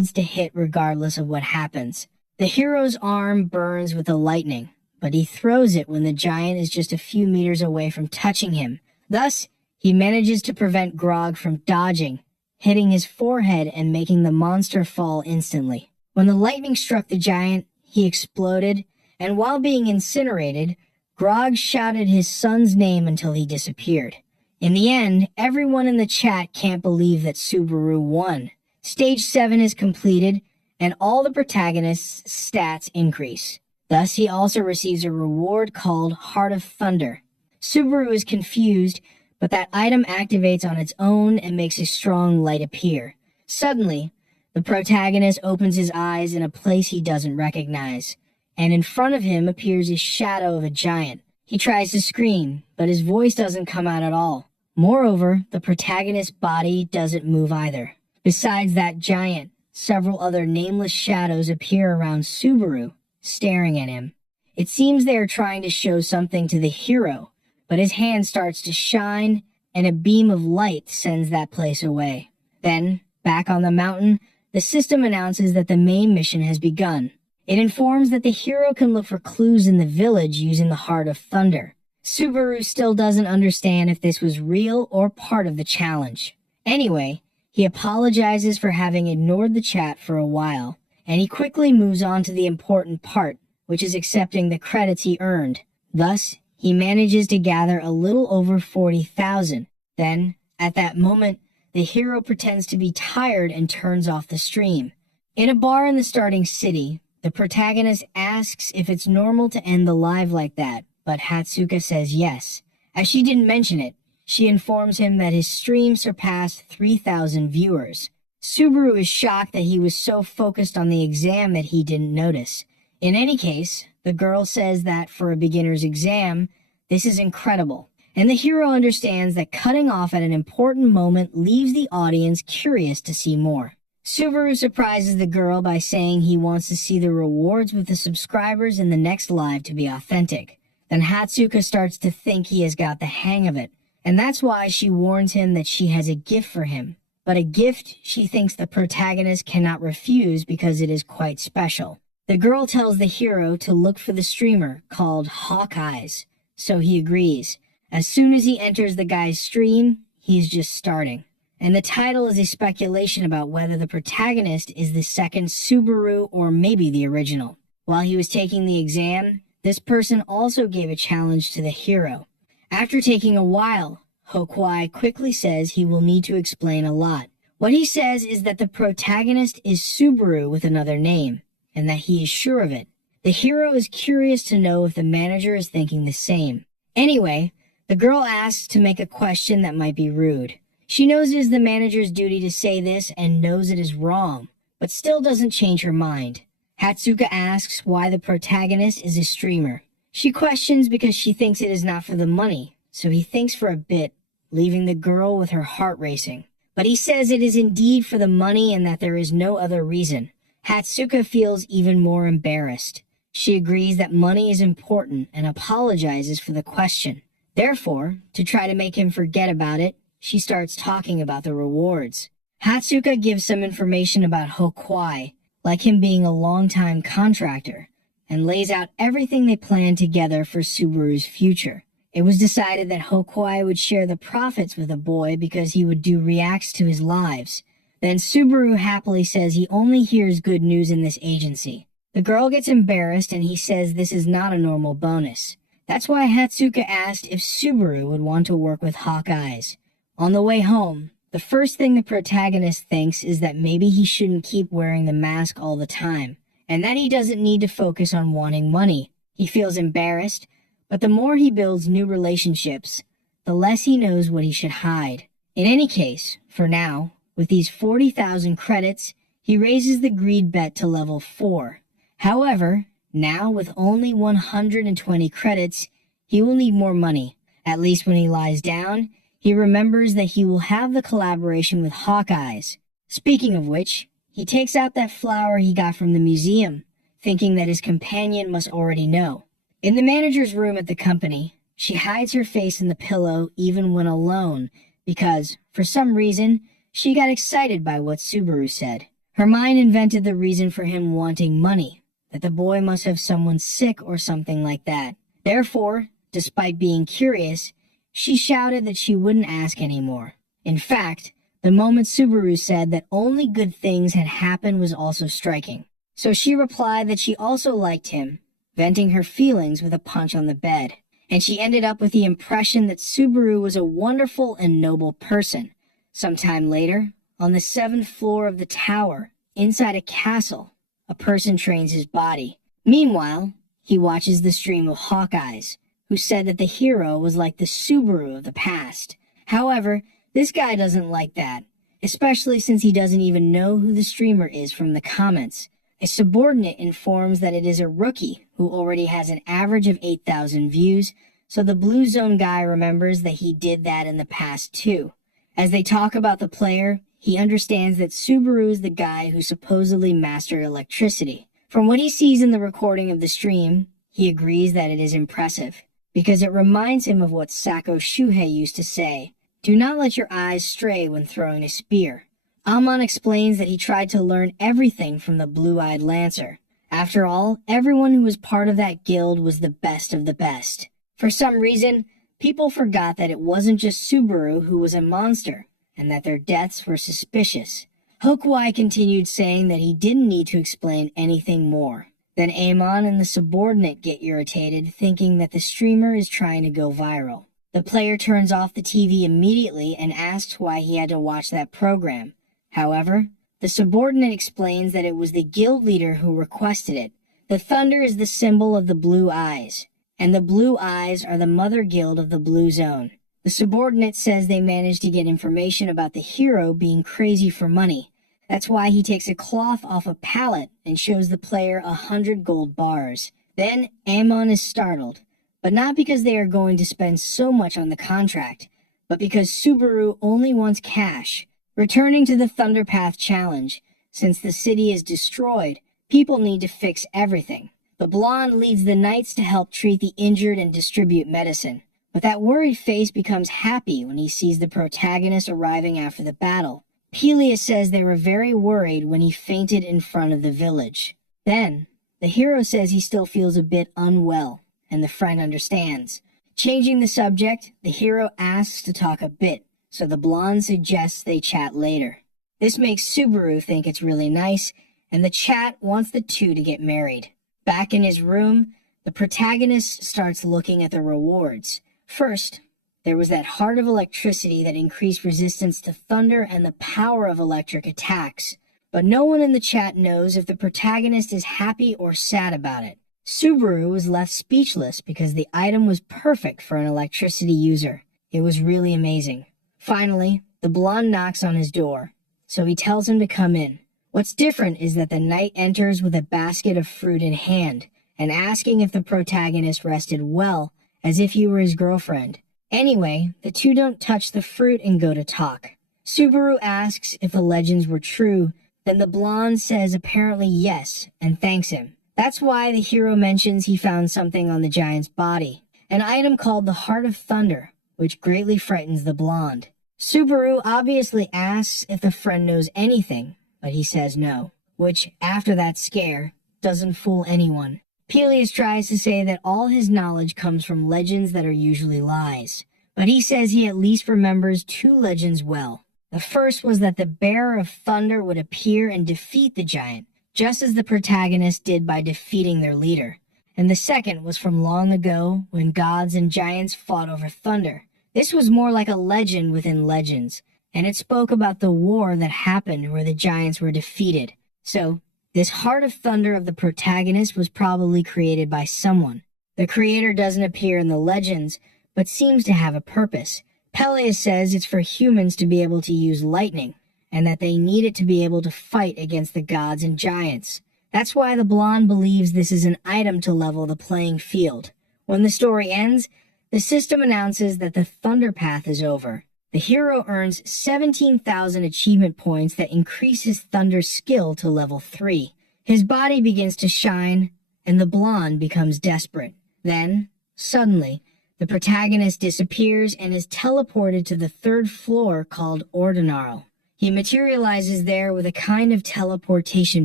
needs to hit regardless of what happens. The hero's arm burns with the lightning, but he throws it when the giant is just a few meters away from touching him. Thus, he manages to prevent Grog from dodging, hitting his forehead and making the monster fall instantly. When the lightning struck the giant, he exploded, and while being incinerated, Grog shouted his son's name until he disappeared. In the end, everyone in the chat can't believe that Subaru won. Stage 7 is completed, and all the protagonists' stats increase. Thus, he also receives a reward called Heart of Thunder. Subaru is confused, but that item activates on its own and makes a strong light appear. Suddenly, the protagonist opens his eyes in a place he doesn't recognize, and in front of him appears a shadow of a giant. He tries to scream, but his voice doesn't come out at all. Moreover, the protagonist's body doesn't move either. Besides that giant, several other nameless shadows appear around Subaru, staring at him. It seems they are trying to show something to the hero, but his hand starts to shine, and a beam of light sends that place away. Then, back on the mountain, the system announces that the main mission has begun. It informs that the hero can look for clues in the village using the Heart of Thunder. Subaru still doesn't understand if this was real or part of the challenge. Anyway, he apologizes for having ignored the chat for a while, and he quickly moves on to the important part, which is accepting the credits he earned. Thus, he manages to gather a little over 40,000. Then, at that moment, the hero pretends to be tired and turns off the stream. In a bar in the starting city, the protagonist asks if it's normal to end the live like that, but Hatsuka says yes. As she didn't mention it, she informs him that his stream surpassed 3,000 viewers. Subaru is shocked that he was so focused on the exam that he didn't notice. In any case, the girl says that for a beginner's exam, this is incredible, and the hero understands that cutting off at an important moment leaves the audience curious to see more. Subaru surprises the girl by saying he wants to see the rewards with the subscribers in the next live to be authentic. Then Hatsuka starts to think he has got the hang of it, and that's why she warns him that she has a gift for him. But a gift she thinks the protagonist cannot refuse because it is quite special. The girl tells the hero to look for the streamer called Hawkeyes, so he agrees. As soon as he enters the guy's stream, he's just starting. And the title is a speculation about whether the protagonist is the second Subaru or maybe the original. While he was taking the exam, this person also gave a challenge to the hero. After taking a while, Hokwai quickly says he will need to explain a lot. What he says is that the protagonist is Subaru with another name, and that he is sure of it. The hero is curious to know if the manager is thinking the same. Anyway, the girl asks to make a question that might be rude. She knows it is the manager's duty to say this and knows it is wrong, but still doesn't change her mind. Hatsuka asks why the protagonist is a streamer. She questions because she thinks it is not for the money, so he thinks for a bit, leaving the girl with her heart racing. But he says it is indeed for the money and that there is no other reason. Hatsuka feels even more embarrassed. She agrees that money is important and apologizes for the question. Therefore, to try to make him forget about it, she starts talking about the rewards. Hatsuka gives some information about Hokwai, like him being a long-time contractor, and lays out everything they planned together for Subaru's future. It was decided that Hokwai would share the profits with the boy because he would do reacts to his lives. Then Subaru happily says he only hears good news in this agency. The girl gets embarrassed and he says this is not a normal bonus. That's why Hatsuka asked if Subaru would want to work with Hawkeyes. On the way home, the first thing the protagonist thinks is that maybe he shouldn't keep wearing the mask all the time, and that he doesn't need to focus on wanting money. He feels embarrassed, but the more he builds new relationships, the less he knows what he should hide. In any case, for now, with these 40,000 credits, he raises the greed bet to level 4. However, now with only 120 credits, he will need more money. At least when he lies down, he remembers that he will have the collaboration with Hawkeyes. Speaking of which, he takes out that flower he got from the museum, thinking that his companion must already know. In the manager's room at the company, she hides her face in the pillow even when alone because, for some reason, she got excited by what Subaru said. Her mind invented the reason for him wanting money, that the boy must have someone sick or something like that. Therefore, despite being curious, she shouted that she wouldn't ask anymore. In fact, the moment Subaru said that only good things had happened was also striking. So she replied that she also liked him, venting her feelings with a punch on the bed. And she ended up with the impression that Subaru was a wonderful and noble person. Sometime later, on the 7th floor of the tower, inside a castle, a person trains his body. Meanwhile, he watches the stream of Hawkeyes, who said that the hero was like the Subaru of the past. However, this guy doesn't like that, especially since he doesn't even know who the streamer is from the comments. A subordinate informs that it is a rookie who already has an average of 8,000 views, so the Blue Zone guy remembers that he did that in the past too. As they talk about the player, he understands that Subaru is the guy who supposedly mastered electricity. From what he sees in the recording of the stream, he agrees that it is impressive, because it reminds him of what Sako Shuhei used to say, "Do not let your eyes stray when throwing a spear." Amon explains that he tried to learn everything from the Blue-Eyed Lancer. After all, everyone who was part of that guild was the best of the best. For some reason, people forgot that it wasn't just Subaru who was a monster, and that their deaths were suspicious. Hokuai continued saying that he didn't need to explain anything more. Then Amon and the subordinate get irritated, thinking that the streamer is trying to go viral. The player turns off the TV immediately and asks why he had to watch that program. However, the subordinate explains that it was the guild leader who requested it. The thunder is the symbol of the Blue Eyes, and the Blue Eyes are the mother guild of the Blue Zone. The subordinate says they managed to get information about the hero being crazy for money. That's why he takes a cloth off a pallet and shows the player 100 gold bars. Then Amon is startled, but not because they are going to spend so much on the contract, but because Subaru only wants cash. Returning to the Thunderpath challenge, since the city is destroyed, people need to fix everything. The blonde leads the knights to help treat the injured and distribute medicine. But that worried face becomes happy when he sees the protagonist arriving after the battle. Peleus says they were very worried when he fainted in front of the village. Then, the hero says he still feels a bit unwell, and the friend understands. Changing the subject, the hero asks to talk a bit, so the blonde suggests they chat later. This makes Subaru think it's really nice, and the chat wants the two to get married. Back in his room, the protagonist starts looking at the rewards. First, there was that heart of electricity that increased resistance to thunder and the power of electric attacks. But no one in the chat knows if the protagonist is happy or sad about it. Subaru was left speechless because the item was perfect for an electricity user. It was really amazing. Finally, the blonde knocks on his door, so he tells him to come in. What's different is that the knight enters with a basket of fruit in hand, and asking if the protagonist rested well, as if he were his girlfriend. Anyway, the two don't touch the fruit and go to talk. Subaru asks if the legends were true, then the blonde says apparently yes, and thanks him. That's why the hero mentions he found something on the giant's body, an item called the Heart of Thunder, which greatly frightens the blonde. Subaru obviously asks if the friend knows anything, but he says no, which, after that scare, doesn't fool anyone. Peleus tries to say that all his knowledge comes from legends that are usually lies, but he says he at least remembers two legends well. The first was that the bearer of thunder would appear and defeat the giant, just as the protagonist did by defeating their leader. And the second was from long ago when gods and giants fought over thunder. This was more like a legend within legends, and it spoke about the war that happened where the giants were defeated. So, this Heart of Thunder of the protagonist was probably created by someone. The creator doesn't appear in the legends, but seems to have a purpose. Peleus says it's for humans to be able to use lightning, and that they need it to be able to fight against the gods and giants. That's why the blonde believes this is an item to level the playing field. When the story ends, the system announces that the Thunder Path is over. The hero earns 17,000 achievement points that increase his thunder skill to level 3. His body begins to shine, and the blonde becomes desperate. Then, suddenly, the protagonist disappears and is teleported to the 3rd floor called Ordinarl. He materializes there with a kind of teleportation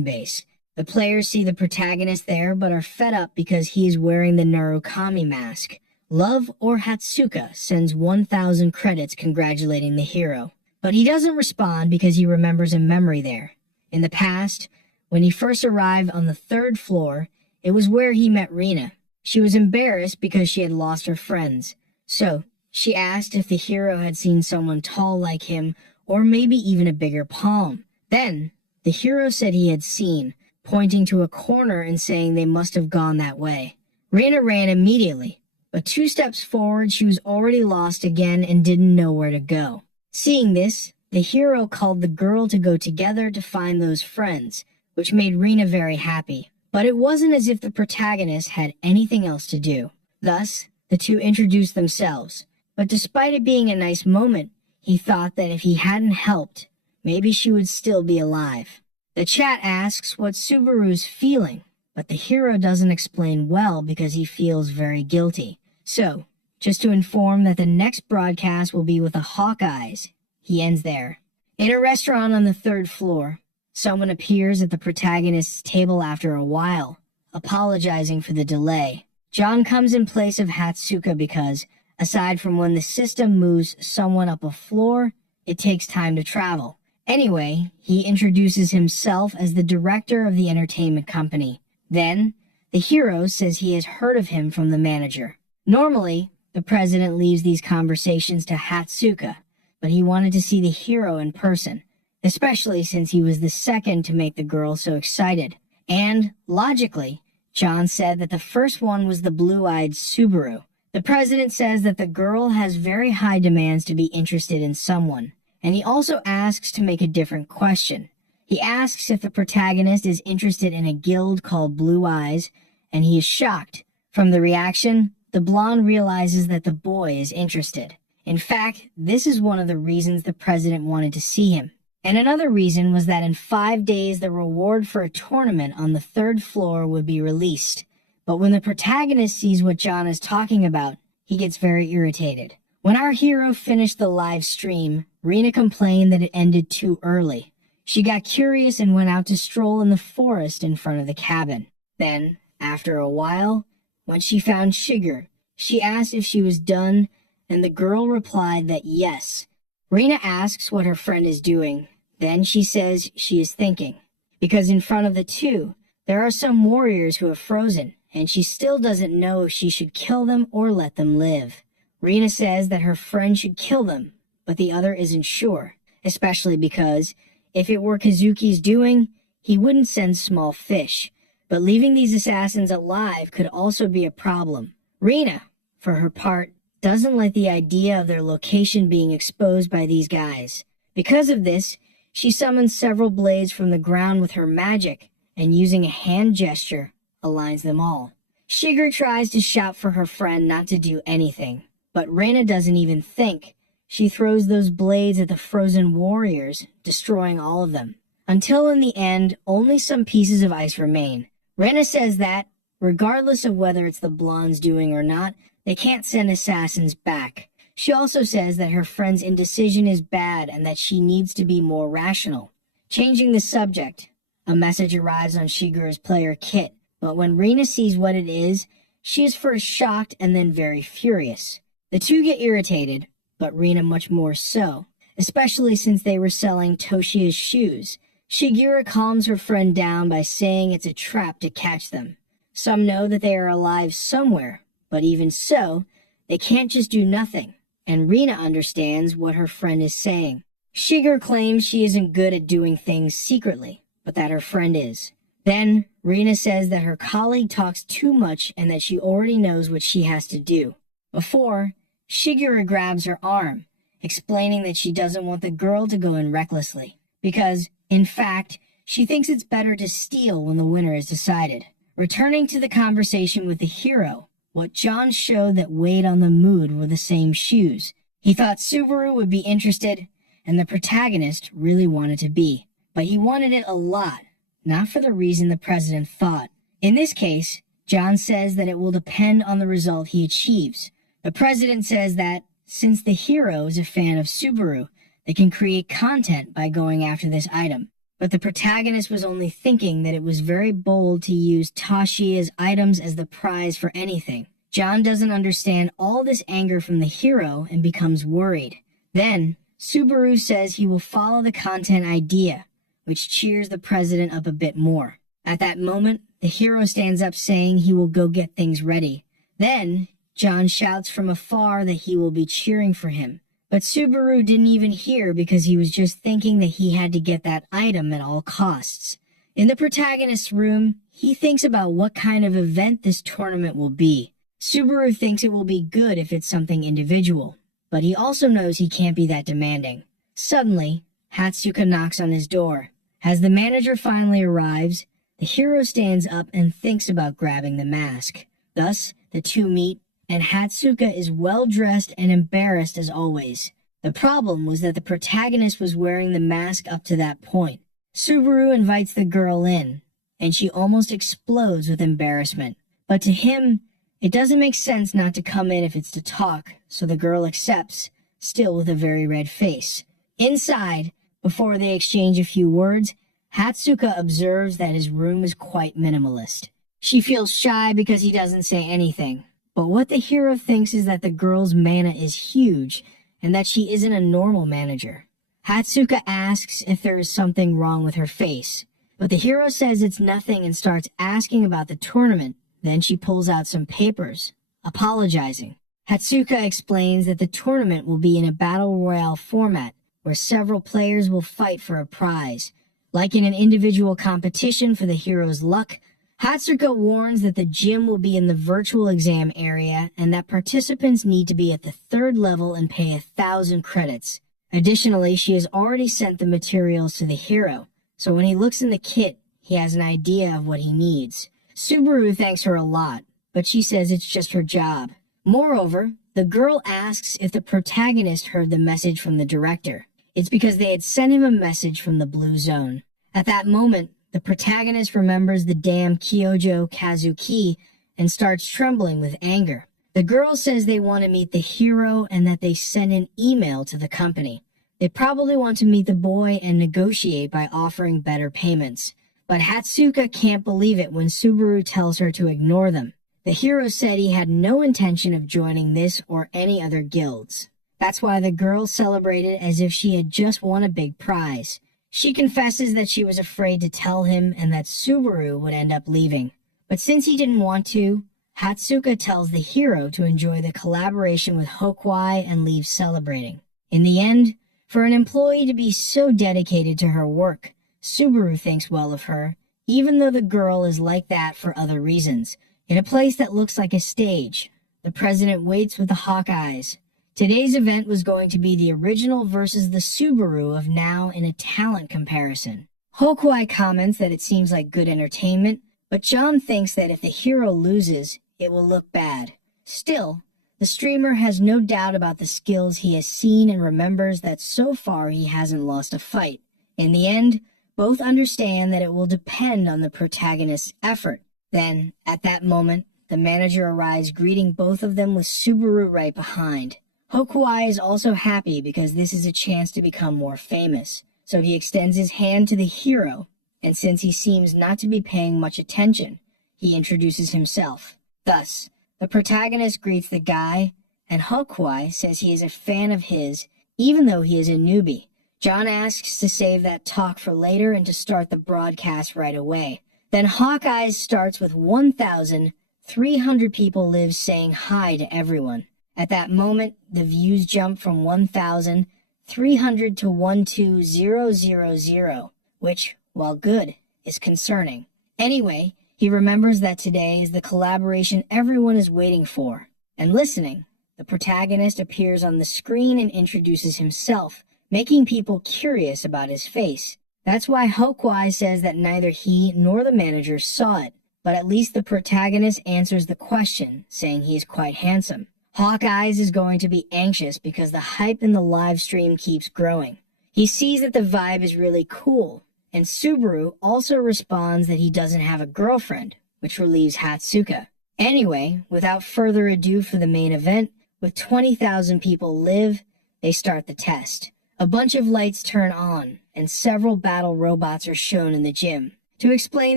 base. The players see the protagonist there but are fed up because he is wearing the Narukami mask. Love or Hatsuka sends 1,000 credits congratulating the hero, but he doesn't respond because he remembers a memory there. In the past, when he first arrived on the 3rd floor, it was where he met Rina. She was embarrassed because she had lost her friends, so she asked if the hero had seen someone tall like him or maybe even a bigger palm. Then, the hero said he had seen, pointing to a corner and saying they must have gone that way. Rina ran immediately, but 2 steps forward she was already lost again and didn't know where to go. Seeing this, the hero called the girl to go together to find those friends, which made Rina very happy. But it wasn't as if the protagonist had anything else to do. Thus, the two introduced themselves. But despite it being a nice moment, he thought that if he hadn't helped, maybe she would still be alive. The chat asks what Subaru's feeling, but the hero doesn't explain well because he feels very guilty. So, just to inform that the next broadcast will be with the Hawkeyes, he ends there. In a restaurant on the 3rd floor, someone appears at the protagonist's table after a while, apologizing for the delay. John comes in place of Hatsuka because, aside from when the system moves someone up a floor, it takes time to travel. Anyway, he introduces himself as the director of the entertainment company. Then, the hero says he has heard of him from the manager. Normally, the president leaves these conversations to Hatsuka, but he wanted to see the hero in person, especially since he was the second to make the girl so excited. And, logically, John said that the first one was the blue-eyed Subaru. The president says that the girl has very high demands to be interested in someone, and he also asks to make a different question. He asks if the protagonist is interested in a guild called Blue Eyes, and he is shocked. From the reaction, the blonde realizes that the boy is interested. In fact, this is one of the reasons the president wanted to see him. And another reason was that in 5 days the reward for a tournament on the 3rd floor would be released. But when the protagonist sees what John is talking about, he gets very irritated. When our hero finished the live stream, Rina complained that it ended too early. She got curious and went out to stroll in the forest in front of the cabin. Then, after a while, when she found Shiger, she asked if she was done, and the girl replied that yes. Rina asks what her friend is doing. Then she says she is thinking, because in front of the two, there are some warriors who have frozen, and she still doesn't know if she should kill them or let them live. Rina says that her friend should kill them, but the other isn't sure, especially because, if it were Kazuki's doing, he wouldn't send small fish. But leaving these assassins alive could also be a problem. Rina, for her part, doesn't like the idea of their location being exposed by these guys. Because of this, she summons several blades from the ground with her magic, and using a hand gesture, aligns them all. Shiger tries to shout for her friend not to do anything, but Rina doesn't even think. She throws those blades at the frozen warriors, destroying all of them. Until in the end, only some pieces of ice remain. Rina says that, regardless of whether it's the blonde's doing or not, they can't send assassins back. She also says that her friend's indecision is bad and that she needs to be more rational. Changing the subject, a message arrives on Shigeru's player kit, but when Rina sees what it is, she is first shocked and then very furious. The two get irritated, but Rina much more so, especially since they were selling Toshia's shoes. Shigeru calms her friend down by saying it's a trap to catch them. Some know that they are alive somewhere, but even so, they can't just do nothing, and Rina understands what her friend is saying. Shigeru claims she isn't good at doing things secretly, but that her friend is. Then, Rina says that her colleague talks too much and that she already knows what she has to do. Before, Shigeru grabs her arm, explaining that she doesn't want the girl to go in recklessly, because, in fact, she thinks it's better to steal when the winner is decided. Returning to the conversation with the hero, what John showed that weighed on the mood were the same shoes. He thought Subaru would be interested, and the protagonist really wanted to be. But he wanted it a lot, not for the reason the president thought. In this case, John says that it will depend on the result he achieves. The president says that, since the hero is a fan of Subaru, They can create content by going after this item. But the protagonist was only thinking that it was very bold to use Tashia's items as the prize for anything. John doesn't understand all this anger from the hero and becomes worried. Then, Subaru says he will follow the content idea, which cheers the president up a bit more. At that moment, the hero stands up saying he will go get things ready. Then, John shouts from afar that he will be cheering for him. But Subaru didn't even hear because he was just thinking that he had to get that item at all costs. In the protagonist's room, he thinks about what kind of event this tournament will be. Subaru thinks it will be good if it's something individual, but he also knows he can't be that demanding. Suddenly, Hatsuka knocks on his door. As the manager finally arrives, the hero stands up and thinks about grabbing the mask. Thus, the two meet, and Hatsuka is well-dressed and embarrassed as always. The problem was that the protagonist was wearing the mask up to that point. Subaru invites the girl in, and she almost explodes with embarrassment. But to him, it doesn't make sense not to come in if it's to talk, so the girl accepts, still with a very red face. Inside, before they exchange a few words, Hatsuka observes that his room is quite minimalist. She feels shy because he doesn't say anything. But what the hero thinks is that the girl's mana is huge and that she isn't a normal manager. Hatsuka asks if there is something wrong with her face, but the hero says it's nothing and starts asking about the tournament. Then she pulls out some papers, apologizing. Hatsuka explains that the tournament will be in a battle royale format where several players will fight for a prize. Like in an individual competition for the hero's luck, Hatsuka warns that the gym will be in the virtual exam area and that participants need to be at the 3rd level and pay 1,000 credits. Additionally, she has already sent the materials to the hero, so when he looks in the kit, he has an idea of what he needs. Subaru thanks her a lot, but she says it's just her job. Moreover, the girl asks if the protagonist heard the message from the director. It's because they had sent him a message from the Blue Zone. At that moment, the protagonist remembers the damn Kyojo Kazuki and starts trembling with anger. The girl says they want to meet the hero and that they sent an email to the company. They probably want to meet the boy and negotiate by offering better payments. But Hatsuka can't believe it when Subaru tells her to ignore them. The hero said he had no intention of joining this or any other guilds. That's why the girl celebrated as if she had just won a big prize. She confesses that she was afraid to tell him and that Subaru would end up leaving. But since he didn't want to, Hatsuka tells the hero to enjoy the collaboration with Hokwai and leave celebrating. In the end, for an employee to be so dedicated to her work, Subaru thinks well of her, even though the girl is like that for other reasons. In a place that looks like a stage, the president waits with the Hawkeyes. Today's event was going to be the original versus the Subaru of now in a talent comparison. Hokwai comments that it seems like good entertainment, but John thinks that if the hero loses, it will look bad. Still, the streamer has no doubt about the skills he has seen and remembers that so far he hasn't lost a fight. In the end, both understand that it will depend on the protagonist's effort. Then, at that moment, the manager arrives greeting both of them with Subaru right behind. Hokwai is also happy because this is a chance to become more famous, so he extends his hand to the hero, and since he seems not to be paying much attention, he introduces himself. Thus, the protagonist greets the guy, and Hokwai says he is a fan of his, even though he is a newbie. John asks to save that talk for later and to start the broadcast right away. Then Hawkeye starts with 1,300 people live saying hi to everyone. At that moment, the views jump from 1,300 to 12,000, which, while good, is concerning. Anyway, he remembers that today is the collaboration everyone is waiting for. And listening, the protagonist appears on the screen and introduces himself, making people curious about his face. That's why Hokwai says that neither he nor the manager saw it, but at least the protagonist answers the question, saying he is quite handsome. Hawkeyes is going to be anxious because the hype in the live stream keeps growing. He sees that the vibe is really cool, and Subaru also responds that he doesn't have a girlfriend, which relieves Hatsuka. Anyway, without further ado for the main event, with 20,000 people live, they start the test. A bunch of lights turn on, and several battle robots are shown in the gym. To explain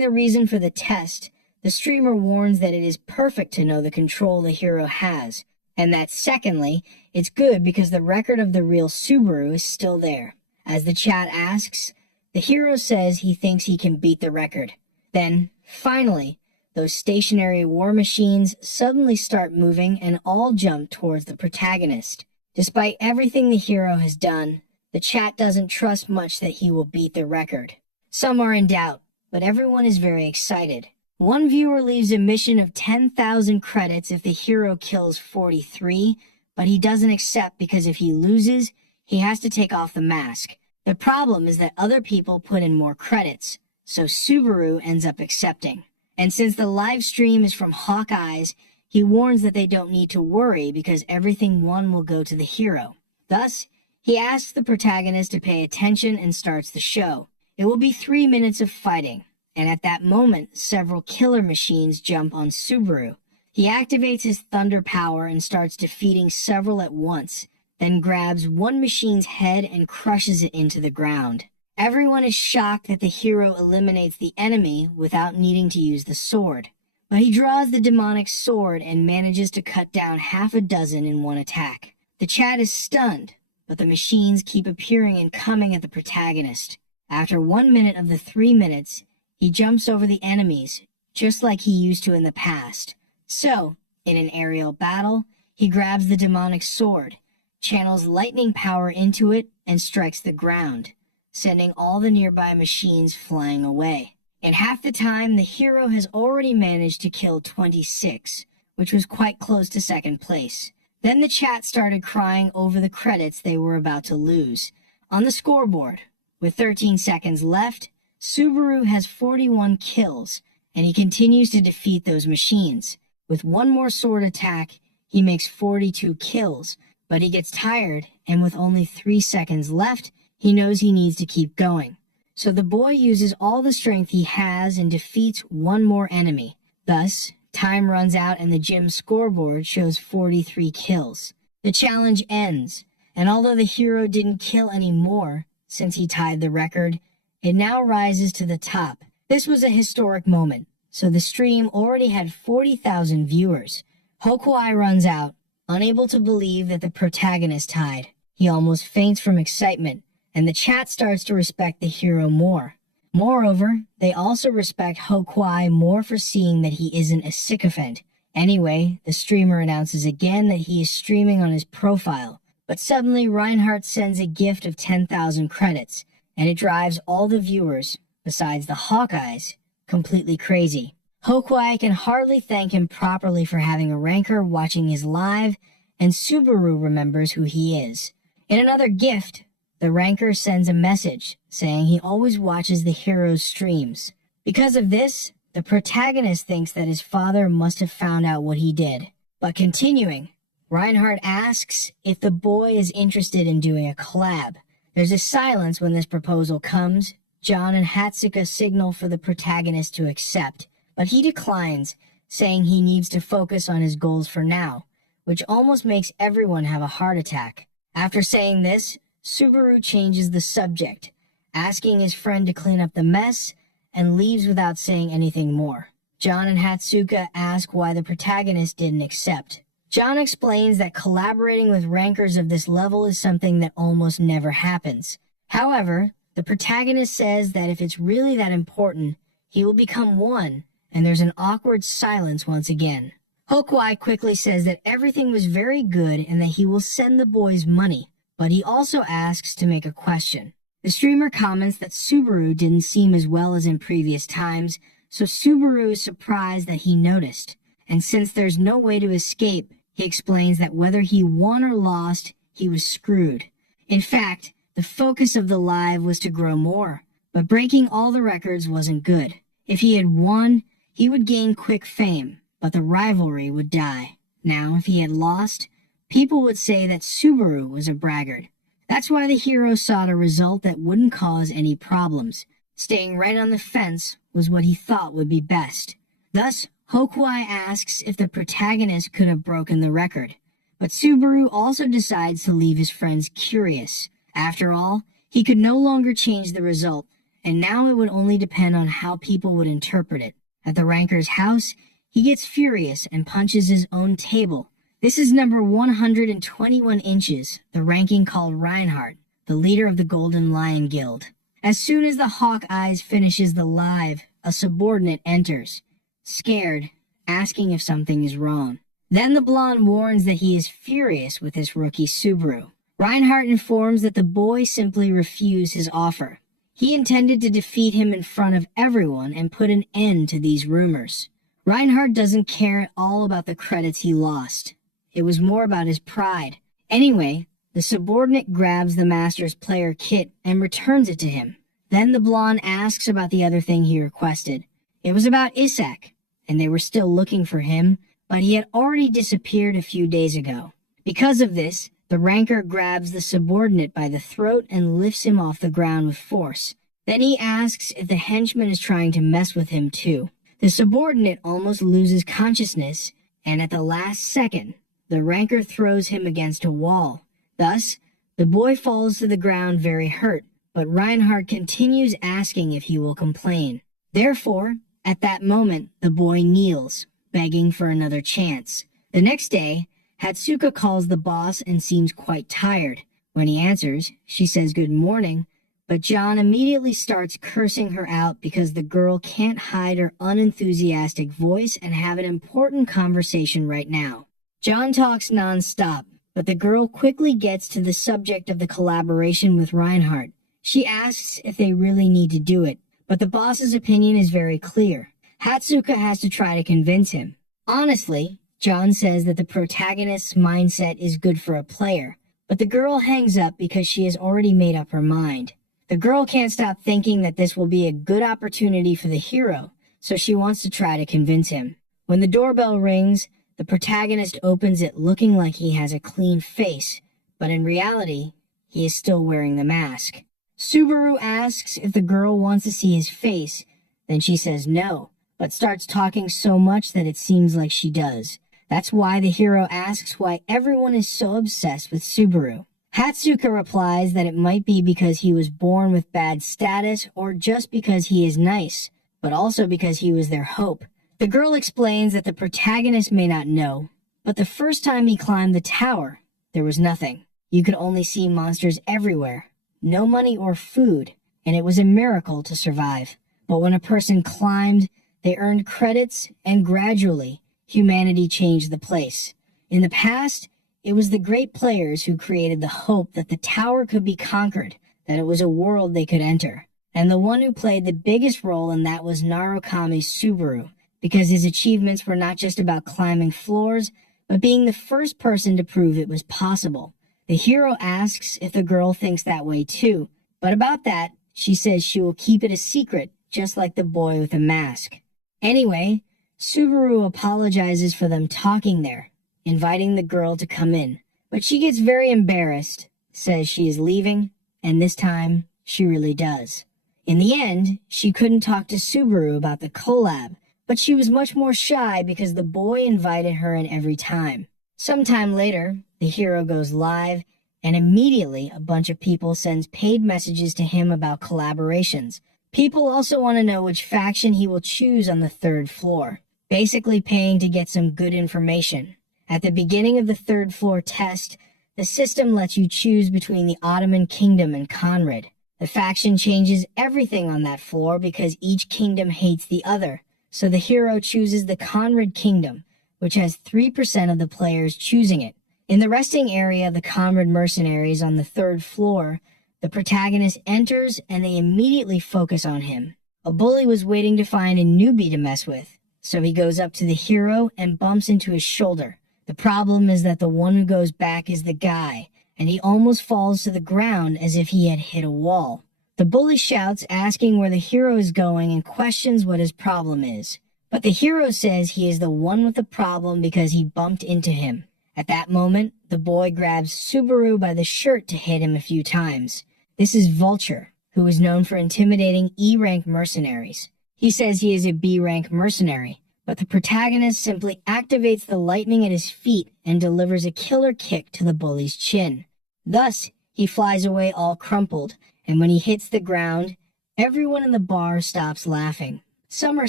the reason for the test, the streamer warns that it is perfect to know the control the hero has, and that secondly, it's good because the record of the real Subaru is still there. As the chat asks, the hero says he thinks he can beat the record. Then, finally, those stationary war machines suddenly start moving and all jump towards the protagonist. Despite everything the hero has done, the chat doesn't trust much that he will beat the record. Some are in doubt, but everyone is very excited. One viewer leaves a mission of 10,000 credits if the hero kills 43, but he doesn't accept because if he loses, he has to take off the mask. The problem is that other people put in more credits, so Subaru ends up accepting. And since the live stream is from Hawkeye's, he warns that they don't need to worry because everything won will go to the hero. Thus, he asks the protagonist to pay attention and starts the show. It will be 3 minutes of fighting, and at that moment, several killer machines jump on Subaru. He activates his thunder power and starts defeating several at once, then grabs one machine's head and crushes it into the ground. Everyone is shocked that the hero eliminates the enemy without needing to use the sword. But he draws the demonic sword and manages to cut down half a dozen in one attack. The chat is stunned, but the machines keep appearing and coming at the protagonist. After 1 minute of the 3 minutes, he jumps over the enemies, just like he used to in the past. So, in an aerial battle, he grabs the demonic sword, channels lightning power into it, and strikes the ground, sending all the nearby machines flying away. In half the time, the hero has already managed to kill 26, which was quite close to second place. Then the chat started crying over the credits they were about to lose. On the scoreboard, with 13 seconds left, Subaru has 41 kills, and he continues to defeat those machines. With one more sword attack, he makes 42 kills, but he gets tired, and with only 3 seconds left, he knows he needs to keep going. So the boy uses all the strength he has and defeats one more enemy. Thus, time runs out and the gym scoreboard shows 43 kills. The challenge ends, and although the hero didn't kill any more, since he tied the record, it now rises to the top. This was a historic moment, so the stream already had 40,000 viewers. Hokuai runs out, unable to believe that the protagonist tied. He almost faints from excitement, and the chat starts to respect the hero more. Moreover, they also respect Hokuai more for seeing that he isn't a sycophant. Anyway, the streamer announces again that he is streaming on his profile, but suddenly Reinhardt sends a gift of 10,000 credits, and it drives all the viewers, besides the Hawkeyes, completely crazy. Hokuai can hardly thank him properly for having a ranker watching his live, and Subaru remembers who he is. In another gift, the ranker sends a message saying he always watches the hero's streams. Because of this, the protagonist thinks that his father must have found out what he did. But continuing, Reinhardt asks if the boy is interested in doing a collab. There's a silence when this proposal comes. John and Hatsuka signal for the protagonist to accept, but he declines, saying he needs to focus on his goals for now, which almost makes everyone have a heart attack. After saying this, Subaru changes the subject, asking his friend to clean up the mess, and leaves without saying anything more. John and Hatsuka ask why the protagonist didn't accept. John explains that collaborating with rankers of this level is something that almost never happens. However, the protagonist says that if it's really that important, he will become one, and there's an awkward silence once again. Hokuai quickly says that everything was very good and that he will send the boys money, but he also asks to make a question. The streamer comments that Subaru didn't seem as well as in previous times, so Subaru is surprised that he noticed. And since there's no way to escape, he explains that whether he won or lost, he was screwed. In fact, the focus of the live was to grow more, but breaking all the records wasn't good. If he had won, he would gain quick fame, but the rivalry would die. Now, if he had lost, people would say that Subaru was a braggart. That's why the hero sought a result that wouldn't cause any problems. Staying right on the fence was what he thought would be best. Thus, Hokuai asks if the protagonist could have broken the record. But Subaru also decides to leave his friends curious. After all, he could no longer change the result, and now it would only depend on how people would interpret it. At the ranker's house, he gets furious and punches his own table. This is number 121 inches, the ranking called Reinhardt, the leader of the Golden Lion Guild. As soon as the Hawk Eyes finishes the live, a subordinate enters, scared, asking if something is wrong. Then the blonde warns that he is furious with this rookie Subaru. Reinhardt informs that the boy simply refused his offer. He intended to defeat him in front of everyone and put an end to these rumors. Reinhardt doesn't care at all about the credits he lost. It was more about his pride. Anyway, the subordinate grabs the master's player kit and returns it to him. Then the blonde asks about the other thing he requested. It was about Isak, and they were still looking for him, but he had already disappeared a few days ago. Because of this, the ranker grabs the subordinate by the throat and lifts him off the ground with force. Then he asks if the henchman is trying to mess with him too. The subordinate almost loses consciousness, and at the last second, the ranker throws him against a wall. Thus, the boy falls to the ground very hurt, but Reinhardt continues asking if he will complain. Therefore, at that moment, the boy kneels, begging for another chance. The next day, Hatsuka calls the boss and seems quite tired. When he answers, she says good morning, but John immediately starts cursing her out because the girl can't hide her unenthusiastic voice and have an important conversation right now. John talks non-stop, but the girl quickly gets to the subject of the collaboration with Reinhardt. She asks if they really need to do it, but the boss's opinion is very clear. Hatsuka has to try to convince him. Honestly, John says that the protagonist's mindset is good for a player, but the girl hangs up because she has already made up her mind. The girl can't stop thinking that this will be a good opportunity for the hero, so she wants to try to convince him. When the doorbell rings, the protagonist opens it looking like he has a clean face, but in reality, he is still wearing the mask. Subaru asks if the girl wants to see his face, then she says no, but starts talking so much that it seems like she does. That's why the hero asks why everyone is so obsessed with Subaru. Hatsuka replies that it might be because he was born with bad status or just because he is nice, but also because he was their hope. The girl explains that the protagonist may not know, but the first time he climbed the tower, there was nothing. You could only see monsters everywhere, no money or food, and it was a miracle to survive. But when a person climbed, they earned credits, and gradually, humanity changed the place. In the past, it was the great players who created the hope that the tower could be conquered, that it was a world they could enter. And the one who played the biggest role in that was Narukami Subaru, because his achievements were not just about climbing floors, but being the first person to prove it was possible. The hero asks if the girl thinks that way too, but about that, she says she will keep it a secret, just like the boy with the mask. Anyway, Subaru apologizes for them talking there, inviting the girl to come in, but she gets very embarrassed, says she is leaving, and this time, she really does. In the end, she couldn't talk to Subaru about the collab, but she was much more shy because the boy invited her in every time. Sometime later, the hero goes live, and immediately a bunch of people sends paid messages to him about collaborations. People also want to know which faction he will choose on the 3rd floor, basically paying to get some good information. At the beginning of the 3rd floor test, the system lets you choose between the Ottoman Kingdom and Conrad. The faction changes everything on that floor because each kingdom hates the other, so the hero chooses the Conrad Kingdom, which has 3% of the players choosing it. In the resting area, the Conrad mercenaries on the 3rd floor, the protagonist enters and they immediately focus on him. A bully was waiting to find a newbie to mess with, so he goes up to the hero and bumps into his shoulder. The problem is that the one who goes back is the guy, and he almost falls to the ground as if he had hit a wall. The bully shouts, asking where the hero is going and questions what his problem is. But the hero says he is the one with the problem because he bumped into him. At that moment, the boy grabs Subaru by the shirt to hit him a few times. This is Vulture, who is known for intimidating E-rank mercenaries. He says he is a B-rank mercenary, but the protagonist simply activates the lightning at his feet and delivers a killer kick to the bully's chin. Thus, He flies away all crumpled, and when he hits the ground, everyone in the bar stops laughing. Some are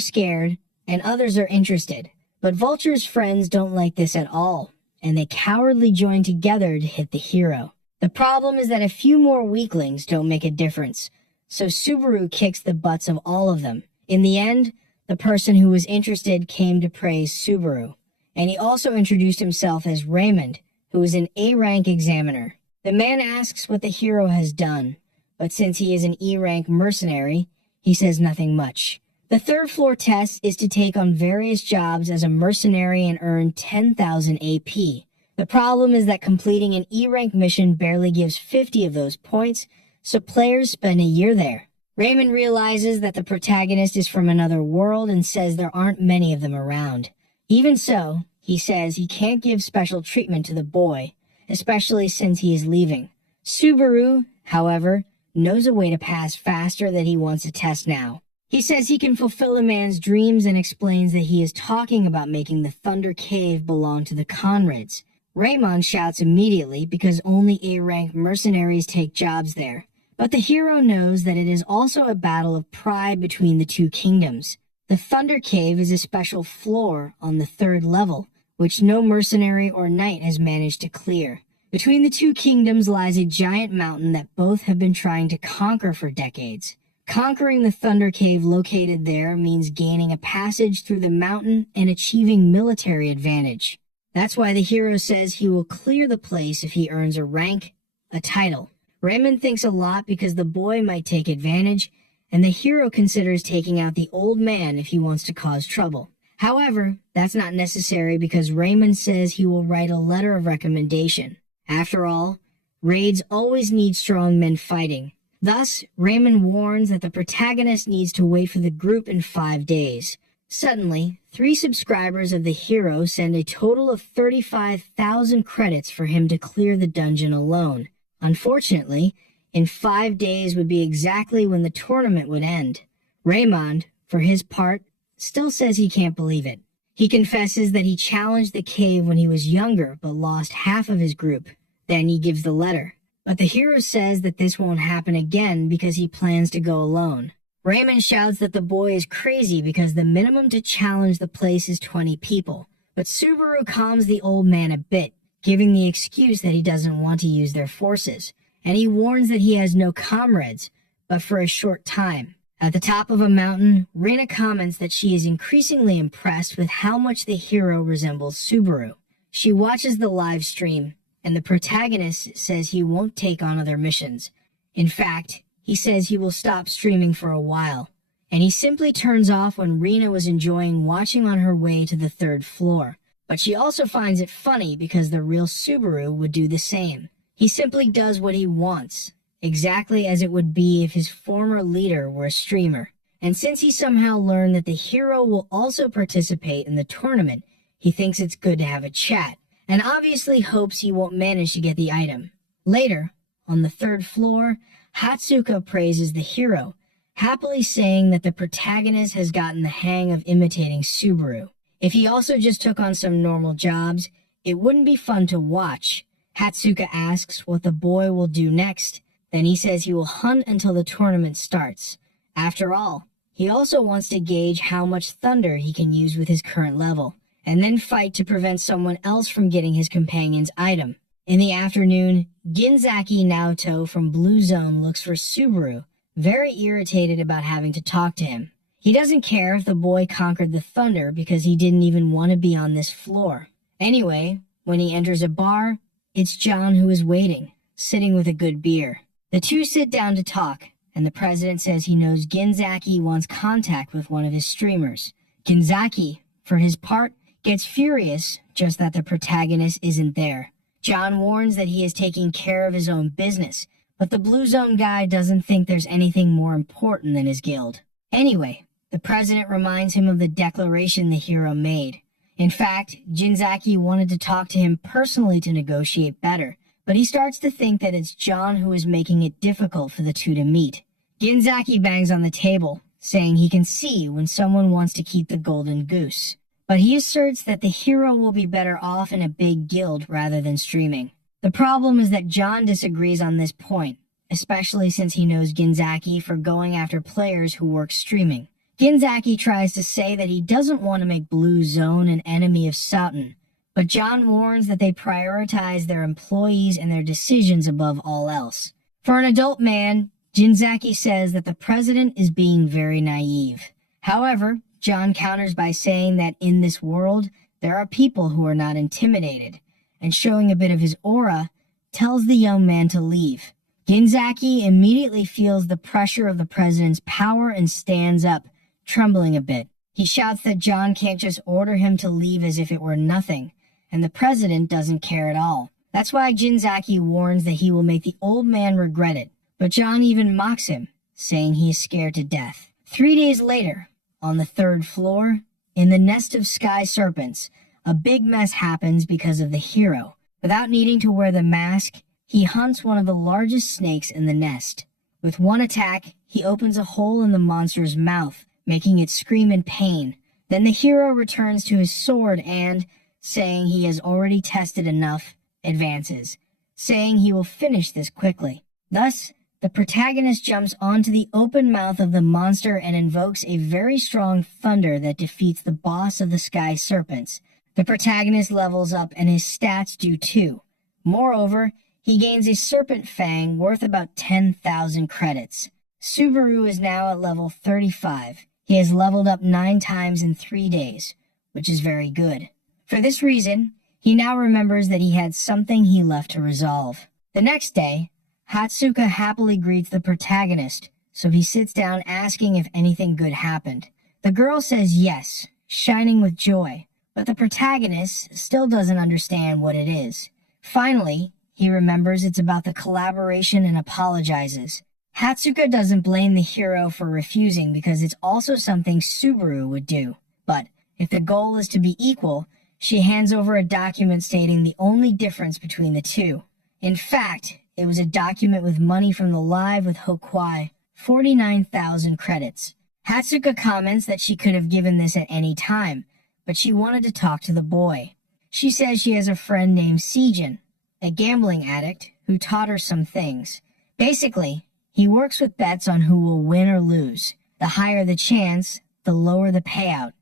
scared, and others are interested. But Vulture's friends don't like this at all, and they cowardly join together to hit the hero. The problem is that a few more weaklings don't make a difference, so Subaru kicks the butts of all of them. In the end, the person who was interested came to praise Subaru, and he also introduced himself as Raymond, who is an A-rank examiner. The man asks what the hero has done, but since he is an E-rank mercenary, he says nothing much. The third floor test is to take on various jobs as a mercenary and earn 10,000 AP. The problem is that completing an E-rank mission barely gives 50 of those points, so players spend a year there. Raymond realizes that the protagonist is from another world and says there aren't many of them around. Even so, he says he can't give special treatment to the boy, especially since he is leaving. Subaru, however, knows a way to pass faster that he wants to test now. He says he can fulfill a man's dreams and explains that he is talking about making the Thunder Cave belong to the Conrads. Raymond shouts immediately because only A-rank mercenaries take jobs there. But the hero knows that it is also a battle of pride between the two kingdoms. The Thunder Cave is a special floor on the 3rd level, which no mercenary or knight has managed to clear. Between the two kingdoms lies a giant mountain that both have been trying to conquer for decades. Conquering the Thunder Cave located there means gaining a passage through the mountain and achieving military advantage. That's why the hero says he will clear the place if he earns a rank, a title. Raymond thinks a lot because the boy might take advantage, and the hero considers taking out the old man if he wants to cause trouble. However, that's not necessary because Raymond says he will write a letter of recommendation. After all, raids always need strong men fighting. Thus, Raymond warns that the protagonist needs to wait for the group in 5 days. Suddenly, 3 subscribers of the hero send a total of 35,000 credits for him to clear the dungeon alone. Unfortunately, in 5 days would be exactly when the tournament would end. Raymond, for his part, still says he can't believe it. He confesses that he challenged the cave when he was younger but lost half of his group. Then he gives the letter. But the hero says that this won't happen again because he plans to go alone. Raymond shouts that the boy is crazy because the minimum to challenge the place is 20 people. But Subaru calms the old man a bit, giving the excuse that he doesn't want to use their forces. And he warns that he has no comrades, but for a short time. At the top of a mountain, Reina comments that she is increasingly impressed with how much the hero resembles Subaru. She watches the live stream, and the protagonist says he won't take on other missions. In fact, he says he will stop streaming for a while, and he simply turns off when Reina was enjoying watching on her way to the 3rd floor. But she also finds it funny because the real Subaru would do the same. He simply does what he wants, exactly as it would be if his former leader were a streamer. And since he somehow learned that the hero will also participate in the tournament, he thinks it's good to have a chat, and obviously hopes he won't manage to get the item. Later, on the 3rd floor, Hatsuka praises the hero, happily saying that the protagonist has gotten the hang of imitating Subaru. If he also just took on some normal jobs, it wouldn't be fun to watch. Hatsuka asks what the boy will do next, then he says he will hunt until the tournament starts. After all, he also wants to gauge how much thunder he can use with his current level, and then fight to prevent someone else from getting his companion's item. In the afternoon, Ginzaki Naoto from Blue Zone looks for Subaru, very irritated about having to talk to him. He doesn't care if the boy conquered the thunder because he didn't even want to be on this floor. Anyway, when he enters a bar, it's John who is waiting, sitting with a good beer. The two sit down to talk, and the president says he knows Ginzaki wants contact with one of his streamers. Ginzaki, for his part, gets furious just that the protagonist isn't there. John warns that he is taking care of his own business, but the Blue Zone guy doesn't think there's anything more important than his guild. Anyway, the president reminds him of the declaration the hero made. In fact, Ginzaki wanted to talk to him personally to negotiate better, but he starts to think that it's John who is making it difficult for the two to meet. Ginzaki bangs on the table, saying he can see when someone wants to keep the golden goose. But he asserts that the hero will be better off in a big guild rather than streaming. The problem is that John disagrees on this point, especially since he knows Ginzaki for going after players who work streaming. Ginzaki tries to say that he doesn't want to make Blue Zone an enemy of Sutton, but John warns that they prioritize their employees and their decisions above all else. For an adult man, Ginzaki says that the president is being very naive. However, John counters by saying that in this world, there are people who are not intimidated, and showing a bit of his aura, tells the young man to leave. Ginzaki immediately feels the pressure of the president's power and stands up, trembling a bit. He shouts that John can't just order him to leave as if it were nothing, and the president doesn't care at all. That's why Ginzaki warns that he will make the old man regret it, but John even mocks him, saying he is scared to death. 3 days later, on the 3rd floor, in the nest of sky serpents, a big mess happens because of the hero. Without needing to wear the mask, he hunts one of the largest snakes in the nest. With one attack, he opens a hole in the monster's mouth, making it scream in pain. Then the hero returns to his sword and, saying he has already tested enough, advances, saying he will finish this quickly. Thus, the protagonist jumps onto the open mouth of the monster and invokes a very strong thunder that defeats the boss of the sky serpents. The protagonist levels up and his stats do too. Moreover, he gains a serpent fang worth about 10,000 credits. Subaru is now at level 35. He has leveled up 9 times in 3 days, which is very good. For this reason, he now remembers that he had something he left to resolve. The next day, Hatsuka happily greets the protagonist, so he sits down asking if anything good happened. The girl says yes, shining with joy, but the protagonist still doesn't understand what it is. Finally, he remembers it's about the collaboration and apologizes. Hatsuka doesn't blame the hero for refusing because it's also something Subaru would do. But if the goal is to be equal, she hands over a document stating the only difference between the two. In fact, it was a document with money from the live with Hokwai, 49,000 credits. Hatsuka comments that she could have given this at any time, but she wanted to talk to the boy. She says she has a friend named Seijin, a gambling addict who taught her some things. Basically, he works with bets on who will win or lose. The higher the chance, the lower the payout.